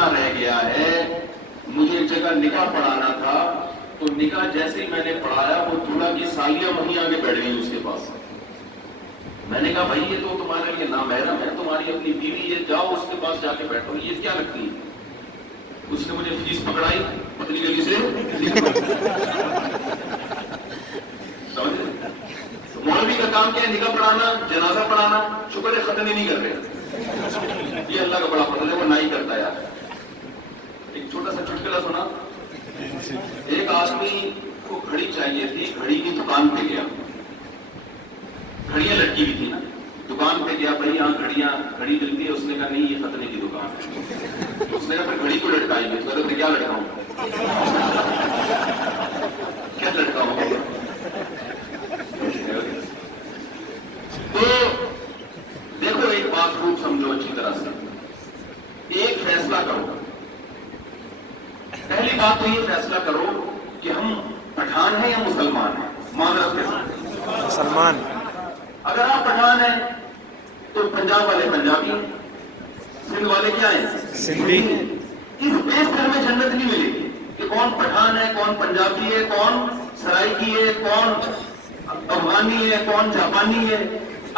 اتنا رہ گیا ہے، مجھے ایک جگہ نکاح پڑھانا تھا، تو نکاح جیسے ہی میں نے پڑھایا وہ دولہا کی سالیاں وہیں آگے بیٹھ گئی اس کے پاس۔ میں نے کہا بھائی یہ تو تمہارے لیے نامحرم ہے، تمہاری اپنی بیوی ہے، جاؤ اس کے پاس جا کے بیٹھو، یہ کیا لگتی ہے؟ اس نے مجھے فیس پکڑائی پتلی گلی سے، مولوی کا کام کیا ہے؟ نکاح پڑھانا، جنازہ پڑھانا، شکر ہے ختم ہی نہیں کر رہے، یہ اللہ کا بڑا فضل ہے، وہ نہ ہی کرتا ہے۔ ایک چھوٹا سا چٹکلا سنا، ایک آدمی کو گھڑی چاہیے تھی، گھڑی کی دکان پہ گیا، گھڑیاں لٹکی ہوئی تھی نا، دکان پہ گیا، بھائی یہاں گھڑی ملتی ہے؟ اس نے کہا نہیں یہ ختنے کی دکان ہے۔ اس نے کہا پھر گھڑی کو لٹکائی گئی، تو کیا لٹکاؤں کیا لٹکاؤں؟ تو دیکھو ایک بات خوب سمجھو اچھی طرح سے، ایک فیصلہ کرو، پہلی بات تو یہ فیصلہ کرو کہ ہم پٹھان ہیں یا مسلمان ہیں، معذرت کے ساتھ مسلمان۔ اگر آپ پٹھان ہیں تو پنجاب والے پنجابی ہیں، سندھ والے کیا ہیں؟ سندھی۔ اس بیس پر ہمیں جنت نہیں ملے گی کہ کون پٹھان ہے، کون پنجابی ہے، کون سرائکی ہے، کون افغانی ہے، کون جاپانی ہے۔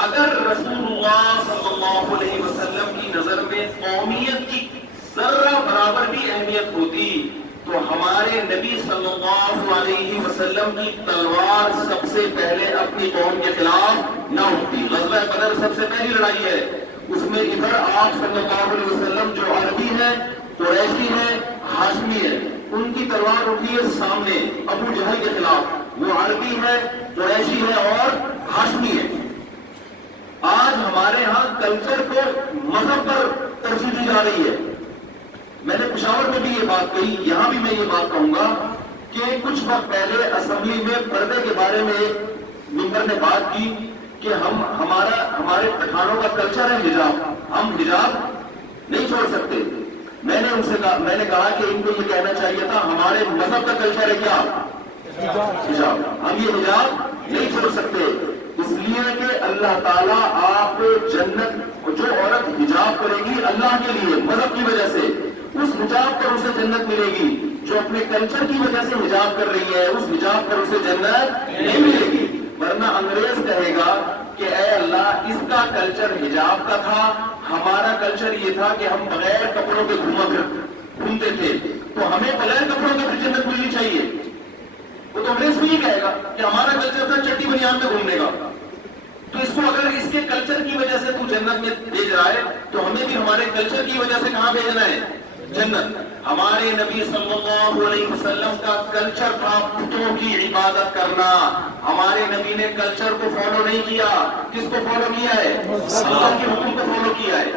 اگر رسول اللہ صلی اللہ علیہ وسلم کی نظر میں قومیت کی ذرہ برابر بھی اہمیت ہوتی تو ہمارے نبی صلی اللہ علیہ وسلم کی تلوار سب سے پہلے اپنی قوم کے خلاف نہ اٹھتی۔ غزوہ بدر سب سے پہلی لڑائی ہے، اس میں ادھر آپ صلی اللہ علیہ وسلم جو عربی ہے، قریشی ہے، ہاشمی ہے، ان کی تلوار اٹھی ہے سامنے ابو جہل کے خلاف، وہ عربی ہے، قریشی ہے اور ہاشمی ہے۔ آج ہمارے ہاں کلچر کو مذہب پر ترجیح دی جا رہی ہے۔ میں نے پشاور میں بھی یہ بات کہی، یہاں بھی میں یہ بات کہوں گا کہ کچھ وقت پہلے اسمبلی میں پردے کے بارے میں ممبر نے بات کی کہ ہمارے پٹھانوں کا کلچر ہے حجاب، ہم حجاب نہیں چھوڑ سکتے۔ میں نے کہا کہ ان کو یہ کہنا چاہیے تھا ہمارے مذہب کا کلچر ہے کیا؟ حجاب، ہم یہ حجاب نہیں چھوڑ سکتے، اس لیے کہ اللہ تعالیٰ آپ جنت، جو عورت حجاب کرے گی اللہ کے لیے مذہب کی وجہ سے، اس حجاب پر اسے جنت ملے گی، جو اپنے کلچر کی وجہ سے حجاب کر رہی ہے اس حجاب پر اسے جنت نہیں ملے گی۔ ورنہ انگریز کہے گا کہ اے اللہ اس کا کلچر حجاب کا تھا، ہمارا کلچر یہ تھا کہ ہم بغیر کپڑوں کے گھومتے تھے، تو ہمیں بغیر کپڑوں کے پھر جنت ملنی چاہیے۔ وہ تو انگریز بھی یہ کہے گا کہ ہمارا کلچر تھا چٹی بنیان میں گھومنے کا، تو اس کو اگر اس کے کلچر کی وجہ سے تو جنت میں بھیج رہا ہے تو ہمیں بھی ہمارے کلچر کی وجہ سے کہاں بھیجنا ہے؟ جنت۔ ہمارے نبی صلی اللہ علیہ وسلم کا کلچر تھا بتوں کی عبادت کرنا، ہمارے نبی نے کلچر کو فالو نہیں کیا، کس کو فالو کیا ہے؟ اللہ کے حکم کو فالو کیا ہے۔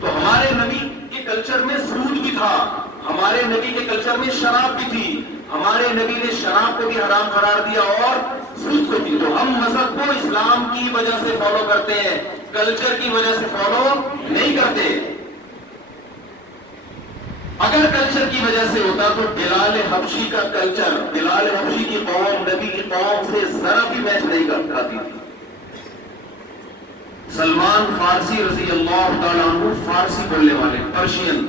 تو ہمارے نبی کے کلچر میں سود بھی تھا، ہمارے نبی کے کلچر میں شراب بھی تھی، ہمارے نبی نے شراب کو بھی حرام قرار دیا اور سود کو بھی۔ تو ہم مذہب کو اسلام کی وجہ سے فالو کرتے ہیں، کلچر کی وجہ سے فالو نہیں کرتے۔ اگر کلچر کی وجہ سے ہوتا تو بلال حبشی کا کلچر، بلال حبشی کی قوم نبی کی قوم سے ذرا بھی میچ نہیں کرتی تھی۔ سلمان فارسی رضی اللہ تعالیٰ عنہ، فارسی بولنے والے، پرشین،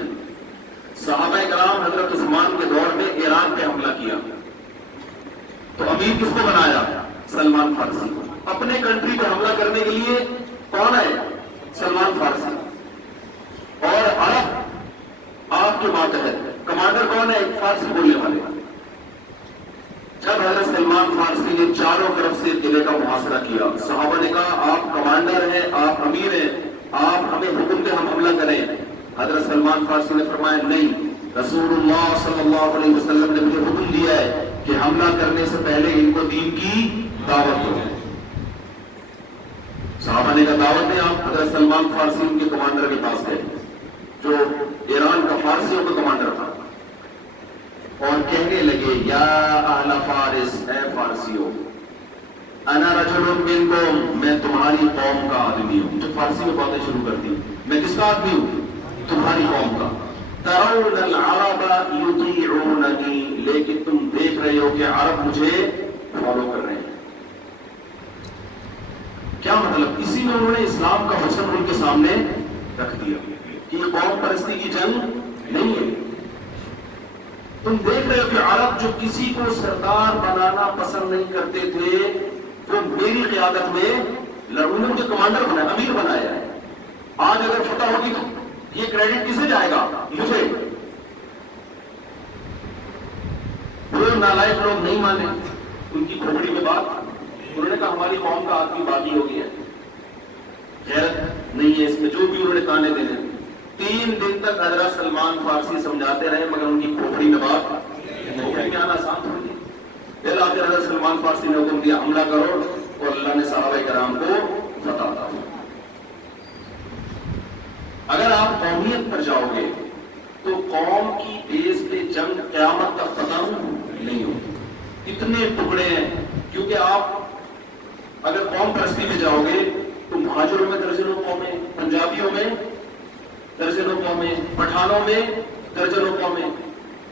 صحابہ کرام حضرت عثمان کے دور میں ایران پہ حملہ کیا تو امیر کس کو بنایا؟ سلمان فارسی۔ اپنے کنٹری پہ حملہ کرنے کے لیے کون ہے؟ سلمان فارسی۔ اور عرب آپ کے ماتحت کمانڈر کون ہے؟ ایک فارسی بولنے والے۔ جب حضرت سلمان فارسی نے چاروں طرف سے قلعے کا محاصرہ کیا، صحابہ نے کہا آپ کمانڈر ہیں، آپ امیر ہیں، آپ ہمیں حکم دیں ہم حملہ کریں۔ حضرت سلمان فارسی نے فرمایا نہیں، رسول اللہ صلی اللہ علیہ وسلم نے مجھے حکم دیا ہے کہ حملہ کرنے سے پہلے ان کو دین کی دعوت دو۔ صحابہ نے کہا دعوت دیں آپ۔ حضرت سلمان فارسی ان کے کمانڈر کے پاس گئے جو ایران کا فارسیوں کا کمانڈر تھا، اور کہنے لگے یا اہل فارس، اے فارسیوں، انا رجل منکم، میں تمہاری قوم کا آدمی ہوں۔ جو فارسی میں باتیں شروع کرتی، میں کس کا آدمی ہوں؟ تمہاری قوم کا۔ ترون العرب یطیعوننی، لیکن تم دیکھ رہے ہو کہ عرب مجھے فالو کر رہے ہیں۔ کیا مطلب؟ اسی میں انہوں نے اسلام کا حسن ان کے سامنے رکھ دیا کہ یہ قوم پرستی کی جنگ نہیں ہے. تم دیکھ رہے ہو کہ عرب جو کسی کو سردار بنانا پسند نہیں کرتے تھے وہ میری قیادت میں انہوں نے مجھے کمانڈر بنایا, امیر بنایا ہے. آج اگر فتح ہوگی تو یہ کریڈٹ کسے جائے گا؟ مجھے. وہ نالائق لوگ نہیں مانے ان کی کھوپڑی میں بات. انہوں نے کہا ہماری قوم کا آدمی باقی ہو گیا, غیرت نہیں ہے اس میں, جو بھی انہوں نے تانے دینے. 3 دن تک حضرت سلمان فارسی سمجھاتے رہے مگر ان کی کھوپڑی میں بات کھوپڑی میں آنا آسان تھوڑی. پھر آخر حضرت سلمان فارسی نے حکم دیا حملہ کرو اور اللہ نے صحابہ کرام کو فتح عطا. اگر آپ قومیت پر جاؤ گے تو قوم کی بیس پہ جنگ قیامت تک ختم نہیں ہوگی. اتنے ٹکڑے ہیں کیونکہ آپ اگر قوم پرستی میں جاؤ گے تو مہاجروں میں درجنوں قومیں, پنجابیوں میں درجنوں قومیں, پٹھانوں میں درجنوں قومیں,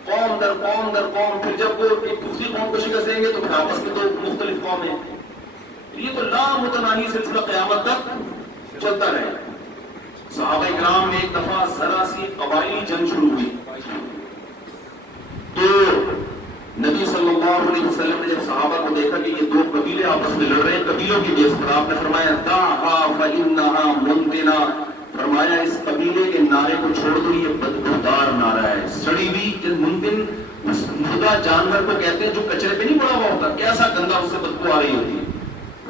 قوم در قوم در قوم. پھر جب وہ ایک دوسری قوم کو شکست دیں گے تو پھر آپس میں تو مختلف قومیں. یہ تو لامتناہی سلسلہ قیامت تک چلتا رہے. صحابہ کرام میں ایک دفعہ ذرا سی قبائلی جنگ شروع ہوئی تو نبی صلی اللہ علیہ وسلم نے جب صحابہ کو دیکھا کہ یہ 2 قبیلے آپس میں لڑ رہے ہیں, قبیلوں کی بیس پر آپ نے فرمایا دعها فإنها منتنا, فرمایا اس قبیلے کے نعرے کو چھوڑ دو, یہ بدبودار نعرہ ہے. سڑی ہوئی منتن مردہ جانور کو کہتے ہیں جو کچرے پہ نہیں پڑا ہوا ہوتا, کیسا گندا اس سے بدبو آ رہی ہوتی ہے.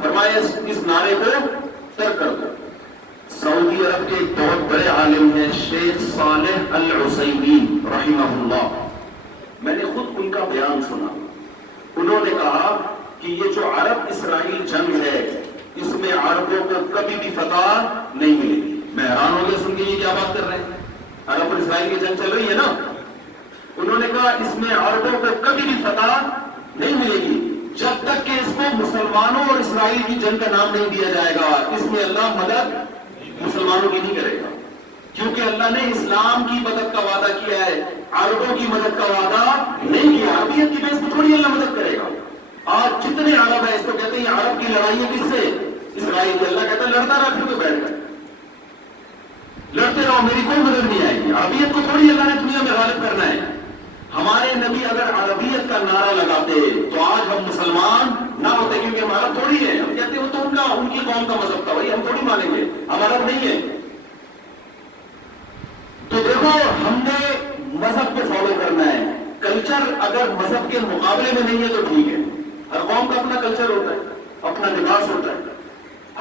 فرمایا اس نعرے کو ترک کر دو. سعودی عرب کے ایک بہت بڑے عالم ہیں شیخ صالح العثیمین رحمہ اللہ, میں نے خود ان کا بیان سنا. انہوں نے کہا کہ یہ جو عرب اسرائیل جنگ ہے اس میں عربوں کو کبھی بھی فتح نہیں ملے گی. میں حیران ہو گیا سن کے یہ کیا بات کر رہے ہیں, عرب اور اسرائیل کی جنگ چل رہی ہے نا. انہوں نے کہا اس میں عربوں کو کبھی بھی فتح نہیں ملے گی جب تک کہ اس کو مسلمانوں اور اسرائیل کی جنگ کا نام نہیں دیا جائے گا. اس میں اللہ مدد مسلمانوں کی نہیں کرے گا کیونکہ اللہ نے اسلام کی مدد کا وعدہ کیا ہے, عربوں کی مدد کا وعدہ نہیں کیا. عربیت کی بیس کو تھوڑی اللہ مدد کرے گا. آج جتنے عرب ہیں اس کو کہتے ہیں عرب کی لڑائی ہے کس سے؟ اسرائیل کی. اللہ کہتا ہے لڑتا رہا پھر تو بیٹھ گئے, لڑتے رہو میری کوئی مدد نہیں آئے گی. عربیت کو تھوڑی اللہ نے دنیا میں غالب کرنا ہے. ہمارے نبی اگر عربیت کا نعرہ لگاتے تو آج ہم مسلمان نہ ہوتے کیونکہ ہم عرب تھوڑی ہے. ہم کہتے ہیں وہ تو ان کی قوم کا مذہب تھا, بھائی ہم تھوڑی مانیں گے, ہم عرب نہیں ہے. تو دیکھو ہم نے مذہب کو فالو کرنا ہے. کلچر اگر مذہب کے مقابلے میں نہیں ہے تو ٹھیک ہے. ہر قوم کا اپنا کلچر ہوتا ہے, اپنا لباس ہوتا ہے,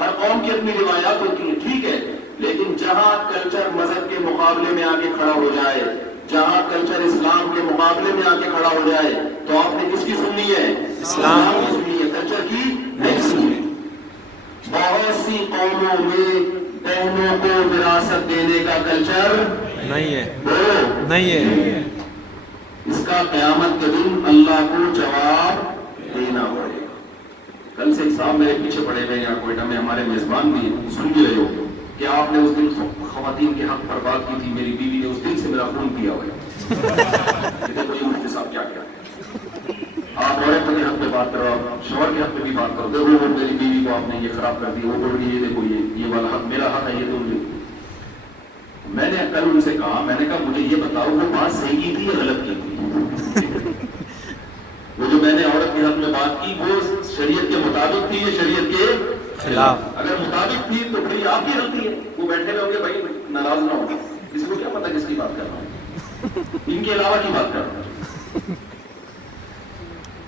ہر قوم کی اپنی روایات ہوتی ہیں, ٹھیک ہے. لیکن جہاں کلچر مذہب کے مقابلے میں آ کے کھڑا ہو جائے, جہاں کلچر اسلام کے مقابلے میں آ کے کھڑا ہو جائے تو آپ نے کس کی سننی ہے؟ اسلام کی سننی ہے, کلچر کی نہیں سننی. بہت سی قوموں میں بہنوں کو وراثت دینے کا کلچر نہیں ہے, نہیں ہے. اس کا قیامت کے دن اللہ کو جواب دینا پڑے گا. کل سے ایک صاحب میرے پیچھے پڑے ہوئے یہاں کوئٹہ میں, ہمارے میزبان بھی ہیں, سن بھی رہے ہو کہ آپ نے اس دن خواتین کے حق پر بات کی تھی. میری بیوی نے اس دن سے میرا خون پیا ہوا ہے. دیکھو یہ مفتی صاحب کیا کیا ہے, آپ عورتوں کے حق پہ بات کرو, آپ شوہر کے حق پہ بھی بات کرو. دیکھو وہ میری بیوی کو آپ نے یہ خراب کر دی, وہ بول رہی ہے دیکھو یہ والا حق میرا حق ہے, یہ تو میں نے کل ان سے کہا, میں نے کہا مجھے یہ بتاؤ وہ بات صحیح کی تھی یا غلط کی تھی؟ وہ جو میں نے عورت کے حق میں بات کی وہ شریعت کے مطابق تھی یا شریعت کے خلاف؟ اگر مطابق تھی تو پھر آپ کی غلطی ہے. وہ بیٹھے رہو گے بھائی ناراض نہ ہو, کسی کو کیا پتا کس کی بات کر رہا ہوں, ان کے علاوہ کی بات کر رہا ہوں.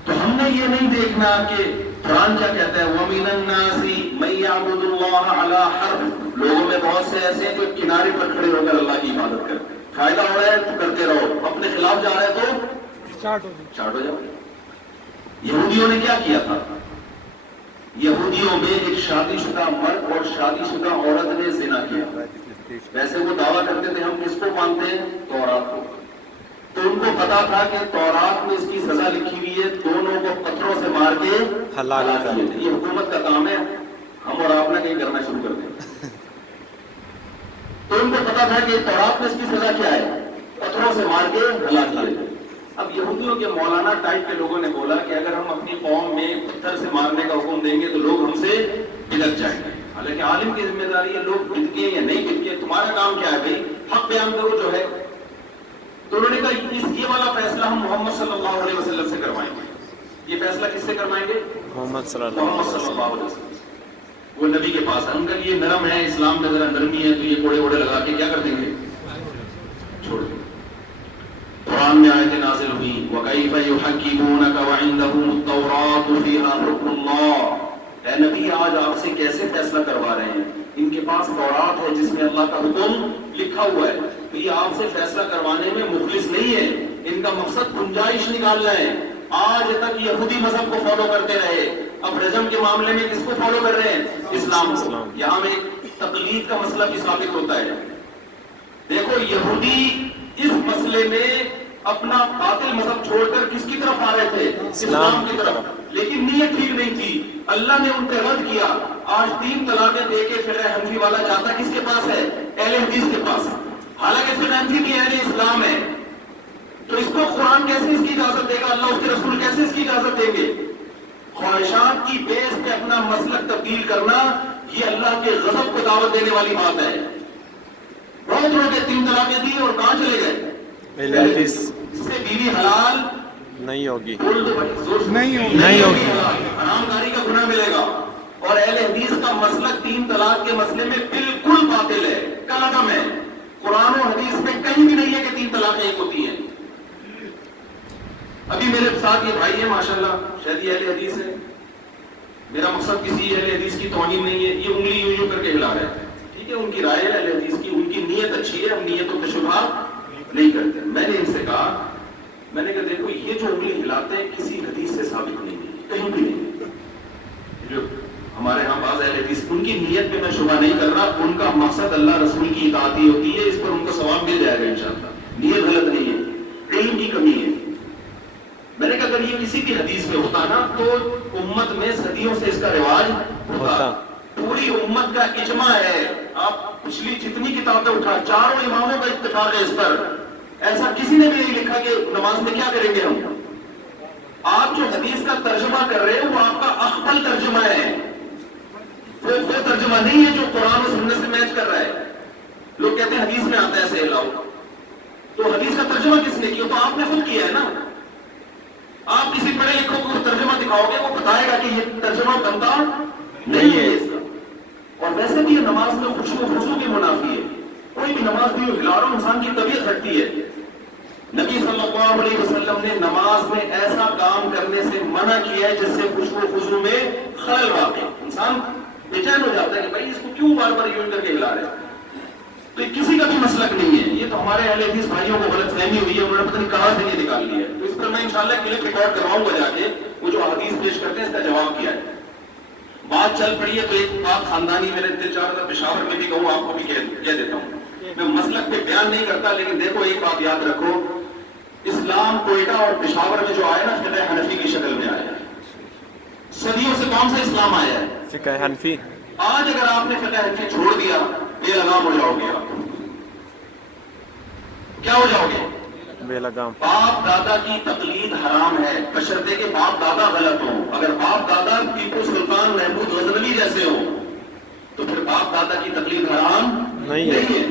تو ہم نے یہ نہیں دیکھنا کہ قرآن کیا کہتا ہے, وَمِنَ النَّاسِ مَن يَعْبُدُ اللَّهَ عَلَى حَرْفٍ. لوگوں میں بہت سے ایسے ہیں جو کنارے پر کھڑے ہو کر اللہ کی عبادت کرتے ہیں. فائدہ ہو رہا ہے تو کرتے رہو, اپنے خلاف جا رہے تو چاٹ ہو جاؤ. یہودیوں نے کیا کیا تھا؟ یہودیوں میں ایک شادی شدہ مرد اور شادی شدہ عورت نے زنا کیا. ویسے وہ دعویٰ کرتے تھے ہم کس کو مانتے ہیں؟ تورات کو. تو ان کو پتا تھا کہ تورات میں اس کی سزا لکھی ہوئی ہے, دونوں کو پتھروں سے مار کے ہلاک کیے تھے. یہ حکومت کا کام ہے, ہم اور آپ نے کہیں کرنا شروع کر دیں. تو ان کو پتا تھا کہ تورات میں اس کی سزا کیا ہے, پتھروں سے مار کے ہلاک کیے تھے. اب یہودیوں کے مولانا ٹائپ کے لوگوں نے بولا کہ اگر ہم اپنی قوم میں پتھر سے مارنے کا حکم دیں گے تو لوگ ہم سے بھڑک جائیں گے. حالانکہ عالم کی ذمہ داری ہے لوگ بھڑکیں یا نہیں بھڑکیں, تمہارے ہمارا کام کیا ہے بھائی؟ حق بیان کرو جو ہے. تو انہوں نے کہا یہ والا فیصلہ ہم محمد صلی اللہ علیہ وسلم سے کروائیں گے. یہ فیصلہ کس سے کروائیں گے؟ محمد صلی اللہ محمد علیہ صلی وسلم. اللہ علیہ وسلم. وہ نبی کے پاس ان کا یہ نرم ہے، اسلام میں ذرا نرمی ہے، تو یہ کوڑے ووڑے لگا کے کیا کر دیں گے؟ چھوڑ دیں. قرآن میں آیتیں نازل ہوئی وَكَيْفَ يُحَكِّمُونَكَ وَعِندَهُمُ التَّوْرَاةُ فِيهَا حُكْمُ اللَّهِ. اے نبی آج آپ سے کیسے فیصلہ کروا رہے ہیں؟ ان کے پاس تورات ہے جس میں اللہ کا حکم لکھا ہوا ہے. تو یہ آپ سے فیصلہ کروانے میں مخلص نہیں ہے، ان کا مقصد گنجائش نکالنا ہے. آج تک یہودی مذہب کو فالو کرتے رہے، اب رجم کے معاملے میں کس کو فالو کر رہے ہیں؟ اسلام کو. یہاں میں تقلید کا مسئلہ بھی ثابت ہوتا ہے. دیکھو یہودی اس مسئلے میں اپنا باطل مذہب چھوڑ کر کس کی طرف آ رہے تھے؟ اسلام کی طرف. لیکن نیت ٹھیک نہیں تھی، اللہ نے ان پہ رد کیا. آج 3 طلاقیں دے کے فقہ حنفی والا جاتا کس کے پاس ہے؟ اہل حدیث کے پاس. حالانکہ فقہ حنفی بھی اہل اسلام ہے. تو اس کو قرآن کیسے اس کی اجازت دے گا؟ اللہ اس کے رسول کیسے اس کی اجازت دیں گے؟ خواہشات کی بیس پہ اپنا مسلک تبدیل کرنا یہ اللہ کے غضب کو دعوت دینے والی بات ہے. بہت لوگوں نے 3 طلاقیں دی اور کہاں چلے گئے؟ اہل حدیث اس سے بیوی حلال نہیں ہوگی. نہیں ہوگی، حرام کاری کا گناہ ملے گا. اور اہل حدیث کا مسلک 3 طلاق کے مسئلے میں بالکل باطل ہے، کلعدم ہے. قرآن و حدیث میں کہیں بھی نہیں ہے کہ 3 طلاقیں ایک ہوتی ہیں. ابھی میرے ساتھ یہ بھائی ہے ماشاءاللہ، شاید یہ اہل حدیث ہے. میرا مقصد کسی اہل حدیث کی توہین نہیں ہے، یہ انگلی یوں یوں کر کے ہلا رہے ہیں. ٹھیک ہے، ان کی رائے ہے اہل حدیث کی، ان کی نیت اچھی ہے، ہم نیتوں پہ شبہ نہیں کرتے. میں نے ان سے کہا، میں نے کہا دیکھو یہ جو انگلی ہلاتے ہیں کسی حدیث سے ثابت نہیں ہے، کہیں بھی نہیں. جو ہمارے ہاں بعض اہل حدیث ان کی نیت پہ میں شبہ نہیں کر رہا، ان کا مقصد اللہ رسول کی اطاعت ہی ہوتی ہے، اس پر ان کو ثواب مل جائے گا انشاءاللہ. نیت غلط نہیں ہے، علم کی کمی ہے. میں نے کہا اگر یہ کسی بھی حدیث میں ہوتا نا تو امت میں صدیوں سے اس کا رواج ہوتا. پوری امت کا اجماع ہے. آپ پچھلی جتنی کتابیں اٹھا، چاروں اماموں کا اتفاق ہے اس پر. ایسا کسی نے بھی نہیں لکھا کہ نماز میں کیا کریں گے ہم. آپ جو حدیث کا ترجمہ کر رہے ہیں وہ آپ کا اخبل ترجمہ ہے، وہ ترجمہ نہیں ہے جو قرآن و سنت سے میچ کر رہا ہے. لوگ کہتے ہیں حدیث میں آتا ہے ایسے ہلاؤ، تو حدیث کا ترجمہ کس نے کیا؟ تو آپ نے خود کیا ہے نا. آپ کسی پڑھے لکھوں کو ترجمہ دکھاؤ گے، وہ بتائے گا کہ یہ ترجمہ بنتا نہیں ہے اس کا. اور ویسے بھی یہ نماز میں خشوع و خضوع کی منافی ہے. کوئی بھی نماز میں ہلا رہا ہو انسان کی طبیعت ہٹتی ہے. نبی صلی اللہ علیہ وسلم نے نماز میں ایسا کام کرنے سے منع کیا ہے جس سے خشوع و خضوع میں خلل واقع. انسان بے چین ہو جاتا ہے کہ بھائی اس کو کیوں بار بار یوں کر کے ہلا رہے ہیں. تو یہ کسی کا بھی مسلک نہیں ہے، یہ تو ہمارے اہل حدیث بھائیوں کو غلط فہمی ہوئی ہے، انہوں نے پتہ نہیں کہاں سے یہ نکال لیا ہے. تو اس پر میں انشاءاللہ کلپ ریکارڈ کرواؤں گا جا کے، وہ جو حدیث پیش کرتے ہیں اس کا جواب کیا ہے. بات چل پڑی ہے تو ایک بات خاندانی میرے دل چاہ رہا تھا پشاور میں بھی کہوں، آپ کو بھی کہہ دیتا ہوں. میں مسلک پہ بیان نہیں کرتا، لیکن دیکھو ایک بات یاد رکھو، اسلام کوئٹہ اور پشاور میں جو آیا نا فقہ حنفی کی شکل میں آیا ہے. صدیوں سے کون سا اسلام آیا ہے؟ فقہ حنفی. آج اگر آپ نے فقہ حنفی چھوڑ دیا بے لگام ہو جاؤ گے. آپ کیا ہو جاؤ گے؟ بے لگام. باپ دادا کی تقلید حرام ہے بشرطے کہ باپ دادا غلط ہوں. اگر باپ دادا ٹیپو سلطان محمود غزنوی جیسے ہوں تو پھر باپ دادا کی تقلید حرام نہیں ہے.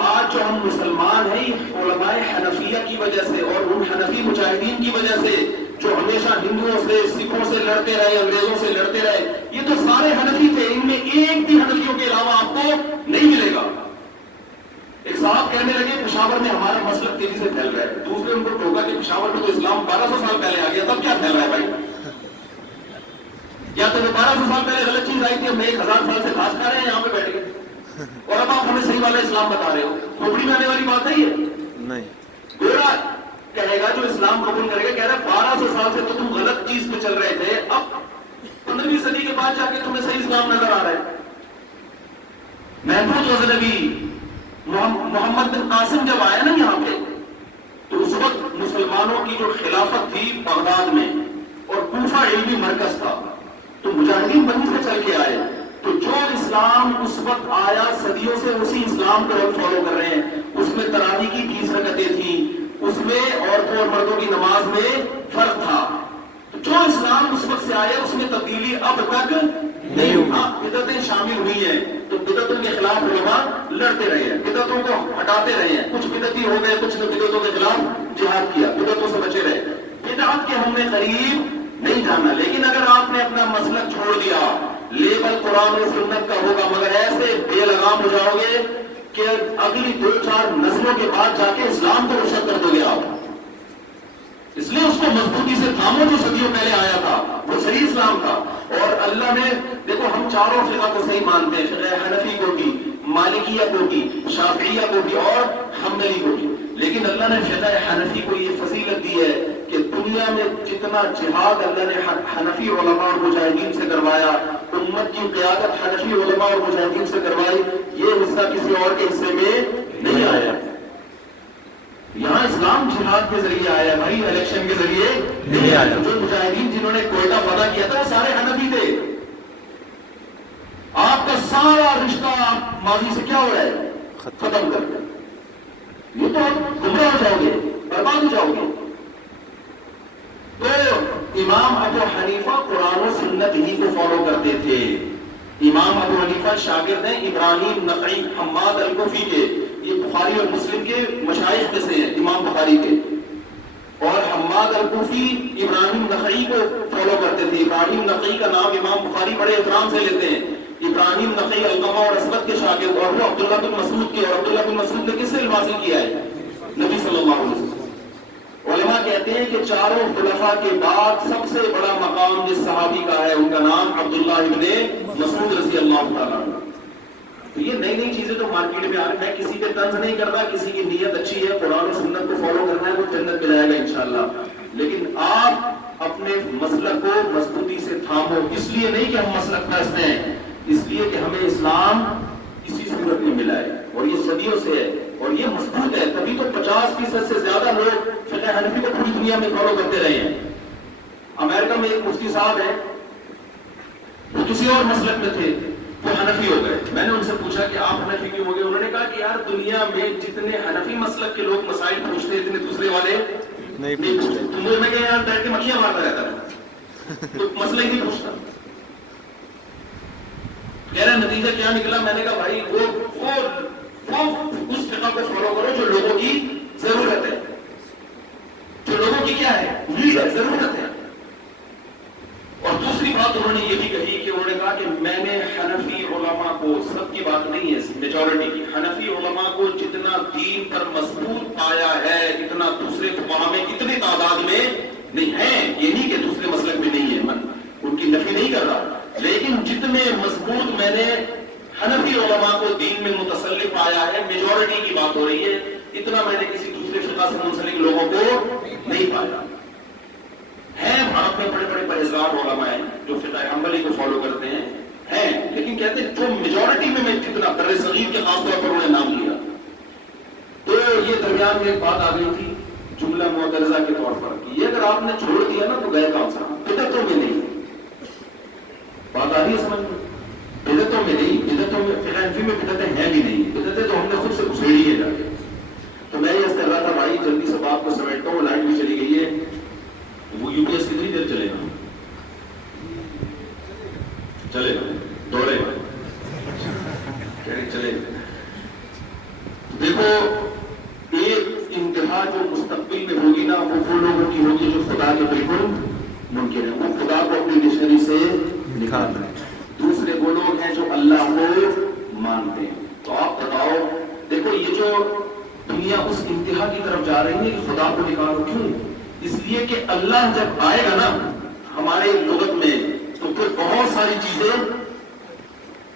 آج جو ہم مسلمان ہیں علماء حنفیہ کی وجہ سے اور ان حنفی مجاہدین کی وجہ سے جو ہمیشہ ہندوؤں سے سکھوں سے لڑتے رہے، انگریزوں سے لڑتے رہے، یہ تو سارے حنفی تھے. ان میں ایک بھی حنفیوں کے علاوہ آپ کو نہیں ملے گا. ایک صاحب کہنے لگے پشاور میں ہمارا مسلک تیزی سے پھیل رہا ہے. دوسرے ان کو ٹوکا کہ پشاور میں تو اسلام 1200 سال پہلے آ گیا، تب کیا پھیل رہا ہے بھائی؟ یا تو 1200 سال پہلے غلط چیز آئی تھی، ہم 1000 سال سے گھاس کھا رہے ہیں یہاں پہ بیٹھ کے، اور اب آپ ہمیں صحیح والا اسلام بتا رہے ہو. کھوپڑی میں آنے والی بات ہے یہ نہیں. گورا کہے گا جو اسلام قبول کرے گا، کہہ رہا ہے 1200 سال سے تو تم غلط چیز پہ چل رہے تھے، اب 15ویں صدی کے بعد جا کے تمہیں صحیح اسلام نظر آ رہا ہے. محمود غزنوی محمد بن قاسم جب آیا نا یہاں پہ تو اس وقت مسلمانوں کی جو خلافت تھی بغداد میں اور کوفہ علمی مرکز تھا، تو مجاہدین وہیں سے چل کے آئے. تو جو اسلام اس وقت آیا صدیوں سے اسی اسلام کو ہم فالو کر رہے ہیں. اس میں تراویح کی 20 رکعتیں تھیں، اس میں عورتوں اور مردوں کی نماز میں فرق تھا. تو جو اسلام اس وقت سے آیا اس میں تبدیلی اب تک نہیں ہوئی. بدعتیں شامل ہوئی ہیں تو بدعتوں کے خلاف علماء لڑتے رہے ہیں, بدعتوں کو ہٹاتے رہے ہیں. کچھ بدعتی ہو گئے, کچھ نے بدعتوں کے خلاف جہاد کیا, بدعتوں سے بچے رہے. بدعت کے ہم نے قریب نہیں جانا, لیکن اگر آپ نے اپنا مسلک چھوڑ دیا, لیبل قرآن و سنت کا ہوگا, مگر ایسے بے لگام ہو جاؤ گے کہ اگلی 2-4 نسلوں کے بعد جا کے اسلام کو رخصت کر دو گے آپ. اس لیے اس کو مضبوطی سے تھامو, جو صدیوں پہلے آیا تھا وہ صحیح اسلام تھا. اور اللہ نے دیکھو, ہم چاروں فرقہ کو صحیح مانتے ہیں, فقہ حنفی کو بھی, مالکیہ کو بھی, شافعیہ کو بھی اور حنبلی کو بھی, لیکن اللہ نے فقہ حنفی کو یہ فضیلت دی ہے کہ دنیا میں جتنا جہاد اللہ نے حنفی علماء اور مجاہدین سے کروایا, امت کی قیادت حنفی علماء اور مجاہدین سے کروائی, یہ حصہ کسی اور کے حصے میں نہیں آیا. یہاں اسلام جہاد کے ذریعے آیا بھائی, الیکشن کے ذریعے نہیں آیا. جو مجاہدین جنہوں نے کوئٹہ فتح کیا تھا وہ سارے حنفی تھے. آپ کا سارا رشتہ ماضی سے کیا ہو رہا ہے, ختم کر دیا. یہ تو آپ گمراہ ہو جاؤ گے, برباد ہو جاؤ گے. تو امام ابو حنیفہ قرآن و سنت ہی کو فالو کرتے تھے. امام ابو حنیفہ شاگرد ہیں ابراہیم نخعی حماد الکوفی کے, یہ بخاری اور مسلم کے مشائخ میں سے ہیں, امام بخاری کے. اور حماد الکوفی ابراہیم نخعی کو فالو کرتے تھے. ابراہیم نخعی کا نام امام بخاری بڑے احترام سے لیتے ہیں. ابراہیم نخعی علقمہ اور اسود کے شاگرد, اور وہ عبداللہ بن مسعود کے, اور عبداللہ بن مسعود نے کس سے علم حاصل کیا ہے, نبی صلی اللہ علیہ وسلم. علماء کہتے ہیں کہ چاروں خلفاء کے بعد سب سے بڑا مقام جس صحابی کا ہے ان کا نام عبداللہ ابن مسعود رضی اللہ تعالیٰ عنہ. تو یہ نئی نئی چیزیں تو مارکیٹ میں آ رہی ہیں. میں کسی پہ طنز نہیں کرتا, کسی کی نیت اچھی ہے, قرآن و سنت کو فالو کرنا ہے, وہ جنت میں جائے گا انشاءاللہ. لیکن آپ اپنے مسلک کو مضبوطی سے تھامو. اس لیے نہیں کہ ہم مسلک پرست ہیں, اس لیے کہ ہمیں اسلام اسی صورت میں ملا ہے اور یہ صدیوں سے ہے اور یہ مضبوط ہے. تبھی تو 50% سے زیادہ لوگ فقہ حنفی کو پوری دنیا میں فالو کرتے رہے ہیں. امریکہ میں ایک مفتی صاحب ہیں, وہ کسی اور مسلک میں تھے, وہ حنفی ہو گئے. میں نے ان سے پوچھا کہ آپ حنفی کیوں ہو گئے؟ انہوں نے کہا کہ یار دنیا میں جتنے حنفی مسلک کے لوگ مسائل پوچھتے ہیں اتنے دوسرے والے نہیں پوچھتے. تو مجھے میں کہ یار بیٹھ کے مکھیاں مارتا رہتا ہے, تو مسئلہ ہی نہیں پوچھتا. کہہ رہے نتیجہ کیا نکلا؟ میں نے کہا بھائی وہ اس فقہ کو فالو کرو جو لوگوں کی ضرورت ہے, جو لوگوں کی کیا ہے, ضرورت ہے. اور دوسری بات انہوں نے یہ بھی کہی کہ انہوں نے کہا کہ میں نے حنفی علماء کو, سب کی بات نہیں ہے, میجورٹی کی, حنفی علماء کو جتنا دین پر مضبوط پایا ہے اتنا دوسرے فقہاء میں اتنی تعداد میں نہیں ہے. یہ نہیں کہ دوسرے مسلک میں نہیں ہے, من ان کی نفی نہیں کر رہا, لیکن جتنے مضبوط میں نے حنفی علماء کو دین میں متسلط پایا ہے, میجورٹی کی بات ہو رہی ہے, اتنا میں نے کسی دوسرے فقہ سے منسلک لوگوں کو نہیں پایا. ہیں بھارت میں بڑے بڑے پرہیزگار علماء ہیں جو فقہ حنبلی کو فالو کرتے ہیں, لیکن کہتے ہیں جو میجورٹی میں جتنا بر صغیر کے خاص طور پر انہوں نے نام لیا. تو یہ درمیان میں ایک بات آ گئی تھی جملہ معترضہ کے طور پر, یہ اگر آپ نے چھوڑ دیا نا تو گئے کام سا, بدعتوں میں نہیں. بات آ رہی ہے سمجھ میں؟ بدعتوں میں نہیں, بدعتوں میں فقہ حنفی میں بدعتیں ہیں بھی نہیں, بدعتیں تو ہم نے خود سے گھسیڑی ہے جا کے. تو میں یہ کر رہا تھا بھائی جلدی سے بات کو سمیٹتا ہوں, لائٹ بھی چلی گئی ہے. وہ یو پی ایس کتنی دیر چلے گا, چلے گا, دوڑے گا, چلے گا. دیکھو ایک انتہا جو مستقبل میں ہوگی نا وہ لوگوں کی ہوگی جو خدا کے بالکل ممکن ہے, وہ خدا کو اپنی ڈکشنری سے نکال دیں. دوسرے وہ لوگ ہیں جو اللہ کو مانتے ہیں. تو آپ بتاؤ, دیکھو یہ جو دنیا اس انتہا کی طرف جا رہی ہے کہ خدا کو نکالو, کیوں؟ اس لیے کہ اللہ جب آئے گا نا ہمارے لغت میں تو پھر بہت ساری چیزیں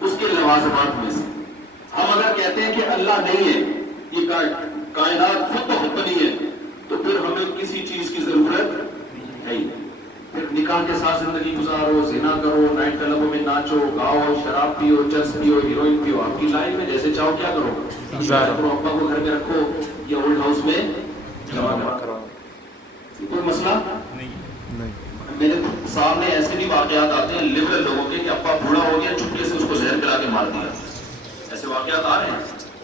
اس کے لوازمات میں سے. ہم اگر کہتے ہیں کہ اللہ نہیں ہے, یہ کائنات خود بخود بنی ہے, تو پھر ہمیں کسی چیز کی ضرورت ہے ہی. پھر نکاح کے ساتھ زندگی گزارو, زنا کرو, نائٹ کلبوں میں ناچو, گاؤ, شراب پیو, چرس پیو, ہیروئن پیو, آپ کی لائف میں جیسے چاہو کیا کرو, ابا کو گھر میں رکھو یا اولڈ ہاؤس میں جمع کرو. کوئی مسئلہ نہیں. میرے سامنے ایسے بھی واقعات آتے ہیں لبرل لوگوں کے کہ ابا بوڑھا ہو گیا, چپکے سے اس کو زہر پلا کے مار دیا. ایسے واقعات آ رہے ہیں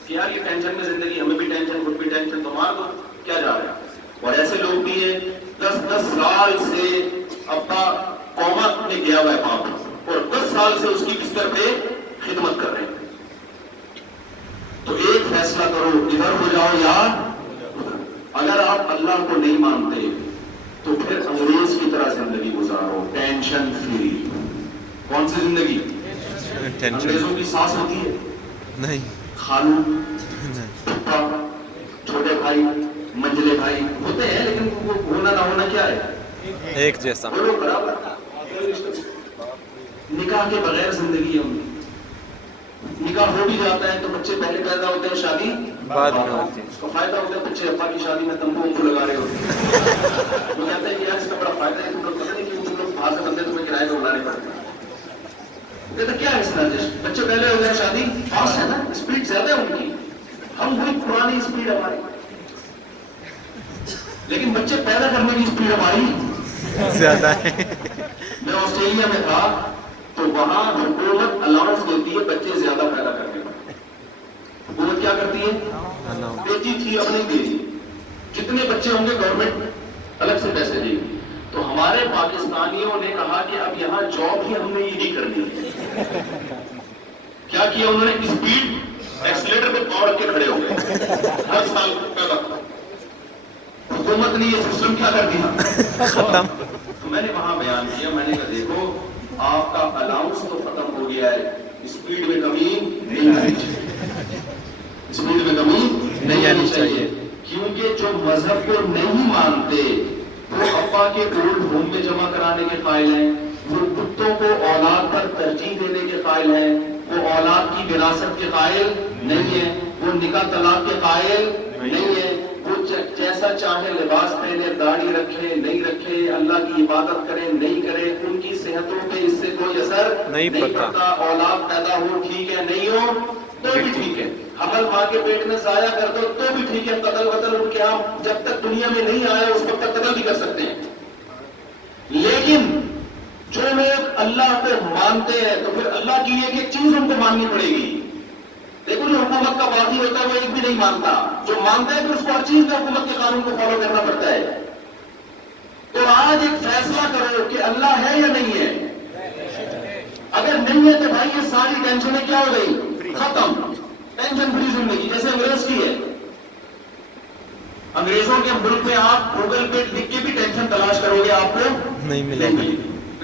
کہ یار یہ ٹینشن میں زندگی, ہمیں بھی ٹینشن, خود بھی ٹینشن, تو مار دو, کیا جا رہا ہے. اور ایسے لوگ بھی ہیں 10 سال سے ابا قوما میں گیا ہوا ہے باپ اور 10 سال سے اس کی بستر پہ خدمت کر رہے ہیں. تو ایک فیصلہ کرو, ادھر ہو جاؤ یا ادھر. اگر آپ اللہ کو نہیں مانتے تو پھر انگریز کی طرح زندگی گزارو, ٹینشن فری. کون سی زندگی؟ انگریزوں کی ساس ہوتی ہے, نہیں, خالو, پھپھا, چھوٹے بھائی, منجلے بھائی ہوتے ہیں, لیکن وہ ہونا نہ ہونا کیا ہے, ایک جیسا. وہ لوگ برابر. نکاح کے بغیر زندگی ہے ان کی. نکاح ہو بھی جاتا ہے تو بچے پہلے پیدا ہوتے ہیں, شادی بعد میں ہوتی ہے. اس کو فائدہ ہوتا ہے, بچے ابا کی شادی میں تمبو لگا رہے ہوتے ہیں. وہ کہتے ہیں کہ یار اس کا بڑا فائدہ ہے, تم لوگ پتہ نہیں کہ تم لوگ باہر سے بندے تمہیں کرائے کو بلانے پڑتے ہیں. کہتے کیا ہے اس طرح, بچے پہلے ہو گئے, شادی فاسٹ ہے نا, اسپیڈ زیادہ ہے ان کی, ہم وہی پرانی اسپیڈ ہماری, لیکن بچے پیدا کرنے کی اسپیڈ ہماری زیادہ ہے. میں آسٹریلیا میں تھا تو وہاں حکومت الاؤنس دیتی ہے بچے زیادہ پیدا کرنے کا. حکومت کیا کرتی ہے, بیٹی تھی اب نہیں دے دی, کتنے بچے ہوں گے گورنمنٹ الگ سے پیسے دے گی. تو ہمارے پاکستانیوں نے کہا کہ اب یہاں جاب ہی ہم نے یہی کرنی ہے. کیا کیا انہوں نے, اسپیڈ ایکسیلیٹر پہ پاؤ رکھ کے کھڑے ہو گئے, ہر سال پیدا. حکومت نے یہ سسٹم کیا کر دیا, ختم. تو میں نے وہاں بیان کیا, میں نے کہا دیکھو آپ کا الاؤنس تو ختم ہو گیا ہے, اسپیڈ میں کمی نہیں آنی چاہیے, اسپیڈ میں کمی نہیں آنی چاہیے. کیونکہ جو مذہب کو نہیں مانتے وہ ابا کے اولڈ ہوم میں جمع کرانے کے قائل ہیں, وہ کتوں کو اولاد پر ترجیح دینے کے قائل ہیں, وہ اولاد کی وراثت کے قائل نہیں ہے, وہ نکاح طلاق کے قائل نہیں ہے, وہ جیسا چاہے لباس پہنے, داڑھی رکھے نہیں رکھے, اللہ کی عبادت کرے نہیں کرے, ان کی صحتوں پہ اس سے کوئی اثر نہیں پڑتا. اولاد پیدا ہو ٹھیک ہے, نہیں ہو تو بھی ٹھیک ہے, حمل ماں کے پیٹ میں ضائع کر دو تو بھی ٹھیک ہے, قتل وطل ان کے آپ جب تک دنیا میں نہیں آیا اس وقت تک قتل بھی کر سکتے ہیں. لیکن جو لوگ اللہ کو مانتے ہیں تو پھر اللہ کی ایک ایک چیز ان کو ماننی پڑے گی. دیکھو جو حکومت کا باغی ہوتا ہے وہ ایک بھی نہیں مانتا, جو مانتا ہے پھر اس کو ہر چیز میں حکومت کے قانون کو فالو کرنا پڑتا ہے. تو آج ایک فیصلہ کرو کہ اللہ ہے یا نہیں ہے. اگر نہیں ہے تو بھائی یہ ساری ٹینشنیں کیا ہو گئی, ختم. ٹینشن فری زندگی جیسے انگریز کی ہے. انگریزوں کے ملک میں آپ گوگل پہ لکھ کے بھی ٹینشن تلاش کرو گے آپ کو نہیں ملے گی.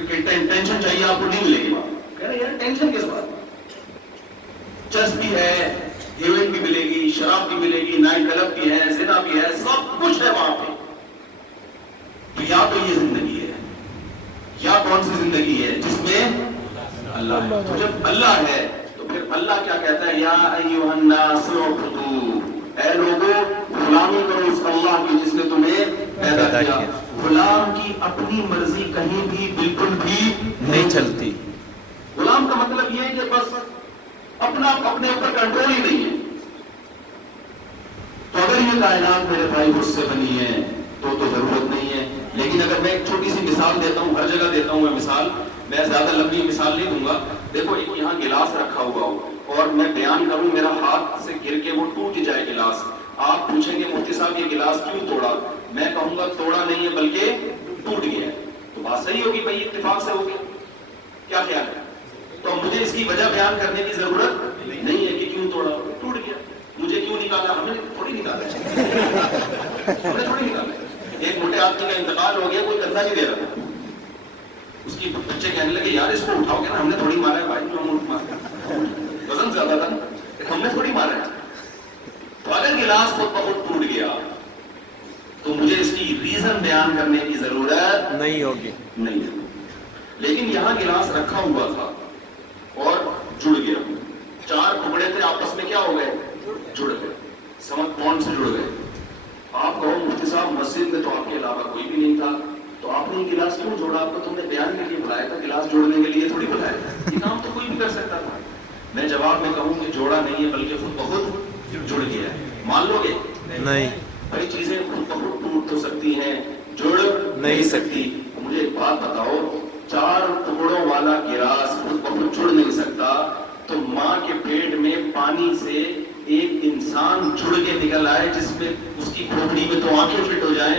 ٹینشن چاہیے آپ کو نہیں ملے گی. کہہ رہے یار ٹینشن کس بات, چرس بھی ہے, ہیروئن بھی ملے گی, شراب بھی ملے گی, نائٹ کلب بھی ہے, زنا بھی ہے, سب کچھ ہے وہاں پہ. تو یا تو یہ زندگی ہے یا کون سی زندگی ہے جس میں اللہ ہے. تو جب اللہ ہے تو پھر اللہ کیا کہتا ہے, یا ایھا الناس اعبدوا, اے لوگوں غلامی کرو اس اللہ کی جس نے تمہیں پیدا کیا. غلام کی اپنی مرضی کہیں بھی بالکل بھی نہیں چلتی. غلام کا مطلب یہ ہے کہ بس اپنے اوپر کنٹرول ہی نہیں ہے. تو اگر یہ کائنات میرے بھائی خود سے بنی ہے تو ضرورت نہیں ہے. لیکن اگر میں ایک چھوٹی سی مثال دیتا ہوں, ہر جگہ دیتا ہوں میں مثال, میں زیادہ لمبی مثال نہیں دوں گا. دیکھو ایک یہاں گلاس رکھا ہوا ہو اور میں بیان کروں, میرا ہاتھ سے گر کے وہ ٹوٹ جائے گلاس, آپ پوچھیں گے مفتی صاحب یہ گلاس کیوں توڑا, میں کہوں گا توڑا نہیں ہے بلکہ ٹوٹ گیا ہے. تو بات صحیح ہوگی بھائی, اتفاق سے ہو گیا, کیا خیال ہے؟ تو مجھے اس کی وجہ بیان کرنے کی ضرورت نہیں ہے کہ کیوں توڑا, ٹوٹ گیا. مجھے کیوں نکالا, ہم نے تھوڑی نکالا ہے. ایک موٹے آدمی کا انتقال ہو گیا, کوئی کندھا نہیں دے رہا تھا, اس کی بچے کہنے لگے یار اس کو اٹھاؤ گے نا, ہم نے تھوڑی مارا ہے بھائی, ہم مارا, وزن زیادہ تھا, ہم نے تھوڑی مارا ہے. تو اگر گلاس خود بخود ٹوٹ گیا تو مجھے اس کی ریزن بیان کرنے کی ضرورت نہیں ہوگی. نہیں ہے. لیکن یہاں گلاس رکھا ہوا تھا اور جڑ گیا, 4 ٹکڑے تھے آپس میں کیا ہو گئے, جڑ گئے, سمجھ کون سے جڑ گئے. آپ کہو مفتی صاحب مسجد میں تو آپ کے علاوہ کوئی بھی نہیں تھا, تو آپ نے یہ گلاس کیوں جوڑا, آپ کو تم نے بیان کے لیے بلایا تھا, گلاس جوڑنے کے لیے تھوڑی بلایا تھا, یہ کام تو کوئی بھی کر سکتا تھا. میں جواب میں کہوں کہ جوڑا نہیں ہے بلکہ خود بخود جڑ گیا ہے. مان لو گے نہیں, بھائی چیزیں خود بخود ٹوٹ تو سکتی ہیں, جڑ نہیں سکتی. مجھے ایک بات بتاؤ, 4 ٹکڑوں والا گلاس خود بخود جڑ نہیں سکتا, تو ماں کے پیٹ میں پانی سے ایک انسان جڑ کے نکل آئے جس میں اس کی کھوپڑی میں تو آنکھیں فٹ ہو جائیں,